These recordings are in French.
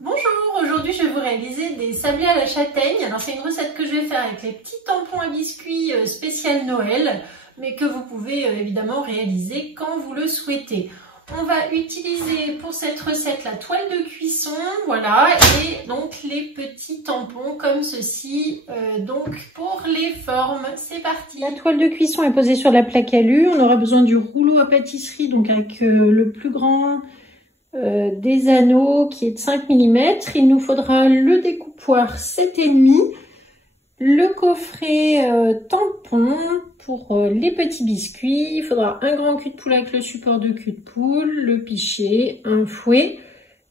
Bonjour, aujourd'hui je vais vous réaliser des sablés à la châtaigne. Alors c'est une recette que je vais faire avec les petits tampons à biscuits spécial Noël, mais que vous pouvez évidemment réaliser quand vous le souhaitez. On va utiliser pour cette recette la toile de cuisson, voilà, et donc les petits tampons comme ceci, donc pour les formes. C'est parti. La toile de cuisson est posée sur la plaque alu. On aura besoin du rouleau à pâtisserie, donc avec le plus grand des anneaux qui est de 5 mm. Il nous faudra le découpoir 7,5, le coffret tampon pour les petits biscuits. Il faudra un grand cul de poule avec le support de cul de poule, le pichet, un fouet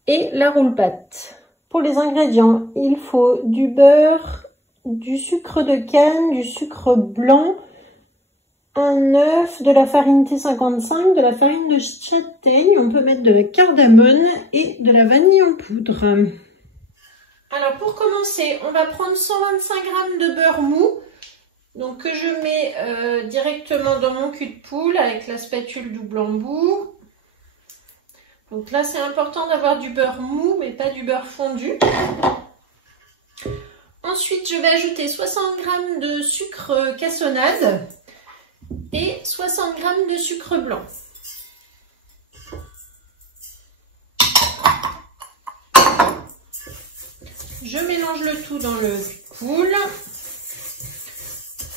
et la roule-pâte. Pour les ingrédients, il faut du beurre, du sucre de canne, du sucre blanc, un œuf, de la farine T55, de la farine de châtaigne, on peut mettre de la cardamone et de la vanille en poudre. Alors pour commencer, on va prendre 125 g de beurre mou, donc que je mets directement dans mon cul de poule avec la spatule double embout. Donc là c'est important d'avoir du beurre mou mais pas du beurre fondu. Ensuite je vais ajouter 60 g de sucre cassonade et 60 g de sucre blanc. Je mélange le tout dans le poule.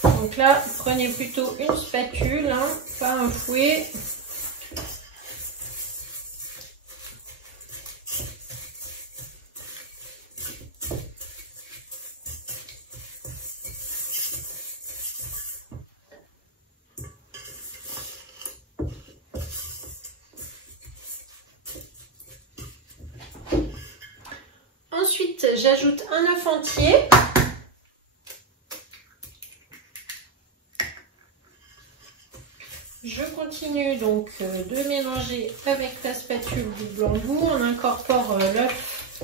Donc là, prenez plutôt une spatule, hein, pas un fouet. Ensuite, j'ajoute un œuf entier. Je continue donc de mélanger avec la spatule double embout. On incorpore l'œuf.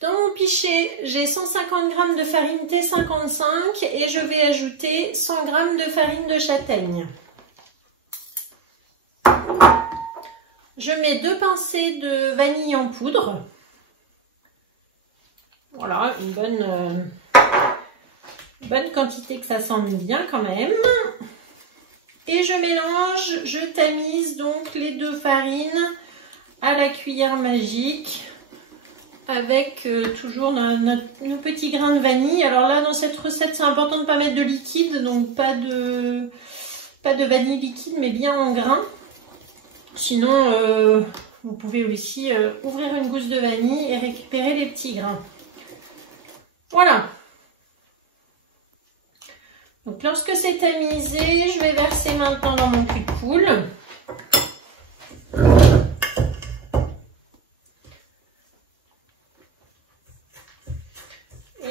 Dans mon pichet, j'ai 150 g de farine T55 et je vais ajouter 100 g de farine de châtaigne. Je mets 2 pincées de vanille en poudre. Voilà, une bonne quantité que ça sente bien quand même. Et je mélange, je tamise donc les deux farines à la cuillère magique avec toujours nos petits grains de vanille. Alors là, dans cette recette, c'est important de ne pas mettre de liquide, donc pas de vanille liquide, mais bien en grains. Sinon, vous pouvez aussi ouvrir une gousse de vanille et récupérer les petits grains. Voilà. Donc lorsque c'est tamisé, je vais verser maintenant dans mon cul de poule.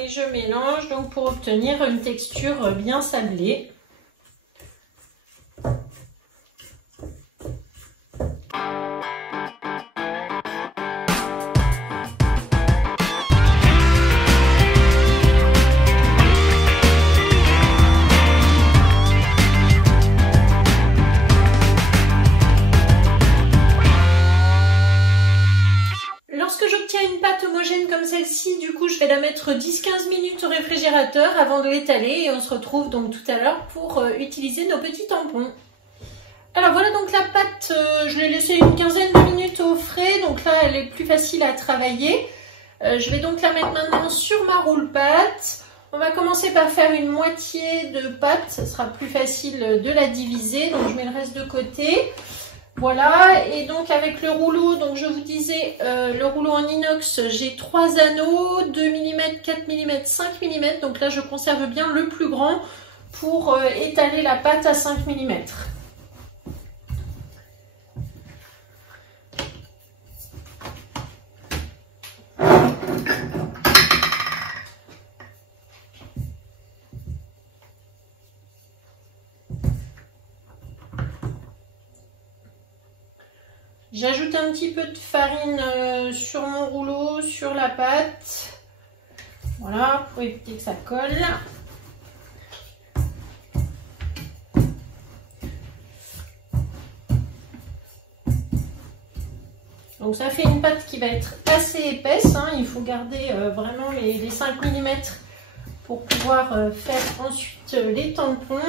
Et je mélange donc pour obtenir une texture bien sablée. Une pâte homogène comme celle-ci, du coup je vais la mettre 10-15 minutes au réfrigérateur avant de l'étaler et on se retrouve donc tout à l'heure pour utiliser nos petits tampons. Alors voilà donc la pâte, je l'ai laissée une quinzaine de minutes au frais, donc là elle est plus facile à travailler. Je vais donc la mettre maintenant sur ma roule-pâte. On va commencer par faire une moitié de pâte, ça sera plus facile de la diviser, donc je mets le reste de côté. Voilà, et donc avec le rouleau, donc je vous disais, le rouleau en inox, j'ai 3 anneaux, 2 mm, 4 mm, 5 mm. Donc là, je conserve bien le plus grand pour étaler la pâte à 5 mm. J'ajoute un petit peu de farine sur mon rouleau, sur la pâte. Voilà, pour éviter que ça colle. Donc ça fait une pâte qui va être assez épaisse, hein. Il faut garder vraiment les 5 mm pour pouvoir faire ensuite les tampons.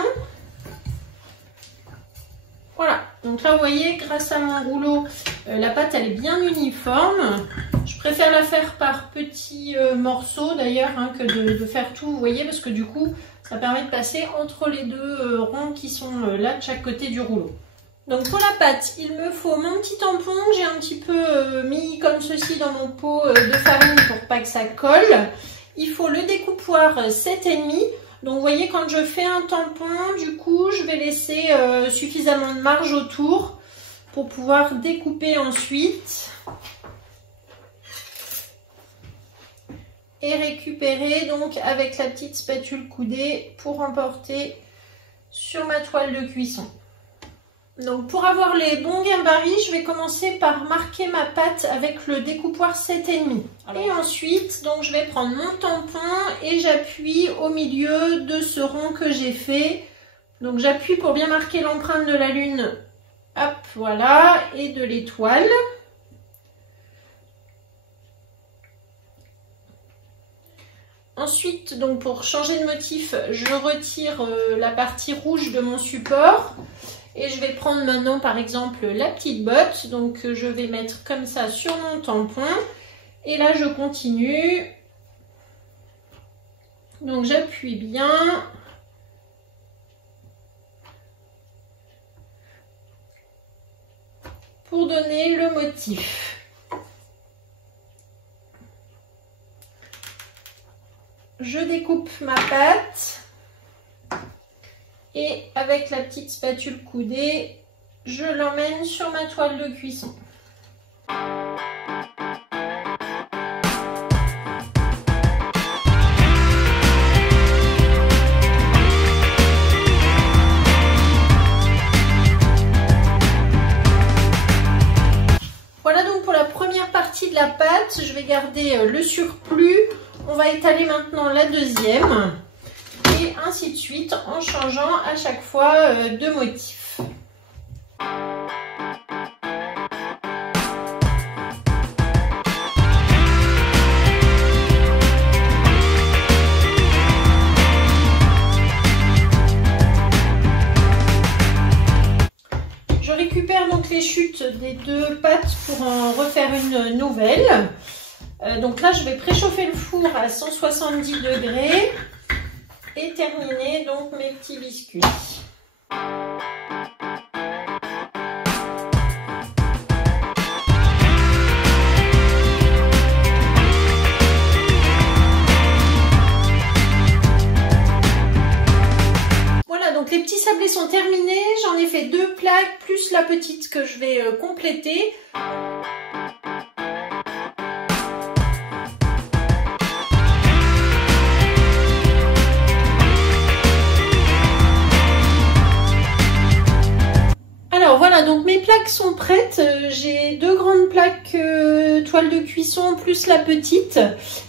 Voilà, donc là vous voyez, grâce à mon rouleau, la pâte elle est bien uniforme. Je préfère la faire par petits morceaux d'ailleurs, hein, que de faire tout, vous voyez, parce que du coup ça permet de passer entre les deux ronds qui sont là de chaque côté du rouleau. Donc pour la pâte, il me faut mon petit tampon. J'ai un petit peu mis comme ceci dans mon pot de farine pour pas que ça colle. Il faut le découpoir 7,5. Donc vous voyez, quand je fais un tampon, du coup je vais laisser suffisamment de marge autour pour pouvoir découper ensuite. Et récupérer donc avec la petite spatule coudée pour emporter sur ma toile de cuisson. Donc pour avoir les bons gabarits, je vais commencer par marquer ma pâte avec le découpoir 7,5. Et ensuite, donc je vais prendre mon tampon et j'appuie au milieu de ce rond que j'ai fait. Donc j'appuie pour bien marquer l'empreinte de la lune. Hop, voilà, et de l'étoile. Ensuite, donc pour changer de motif, je retire la partie rouge de mon support. Et je vais prendre maintenant par exemple la petite botte, donc je vais mettre comme ça sur mon tampon. Et là je continue. Donc j'appuie bien. Pour donner le motif. Je découpe ma pâte. Et avec la petite spatule coudée, je l'emmène sur ma toile de cuisson. Voilà donc pour la première partie de la pâte. Je vais garder le surplus. On va étaler maintenant la deuxième. Et ainsi de suite en changeant à chaque fois de motif. Je récupère donc les chutes des deux pâtes pour en refaire une nouvelle. Donc là je vais préchauffer le four à 170 degrés. Et terminer donc mes petits biscuits. Voilà, donc les petits sablés sont terminés. J'en ai fait 2 plaques plus la petite que je vais compléter. Voilà, donc mes plaques sont prêtes. J'ai 2 grandes plaques toile de cuisson plus la petite.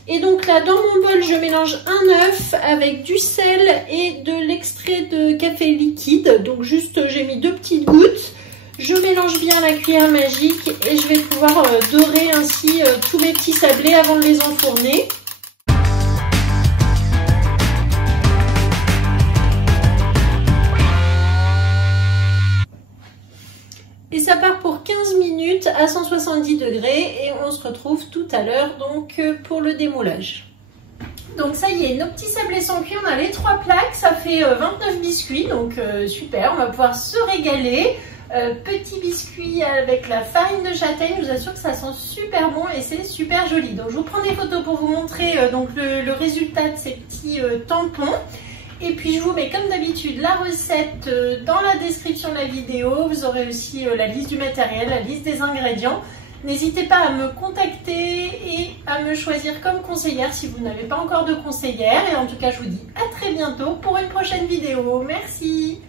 Et donc là, dans mon bol, je mélange un œuf avec du sel et de l'extrait de café liquide. Donc juste, j'ai mis 2 petites gouttes. Je mélange bien la cuillère magique et je vais pouvoir dorer ainsi tous mes petits sablés avant de les enfourner. Et ça part pour 15 minutes à 170 degrés et on se retrouve tout à l'heure donc pour le démoulage. Donc ça y est, nos petits sablés sont cuits, on a les 3 plaques, ça fait 29 biscuits, donc super, on va pouvoir se régaler. Petits biscuits avec la farine de châtaigne, je vous assure que ça sent super bon et c'est super joli. Donc je vous prends des photos pour vous montrer donc le résultat de ces petits tampons. Et puis je vous mets comme d'habitude la recette dans la description de la vidéo. Vous aurez aussi la liste du matériel, la liste des ingrédients. N'hésitez pas à me contacter et à me choisir comme conseillère si vous n'avez pas encore de conseillère. Et en tout cas, je vous dis à très bientôt pour une prochaine vidéo. Merci!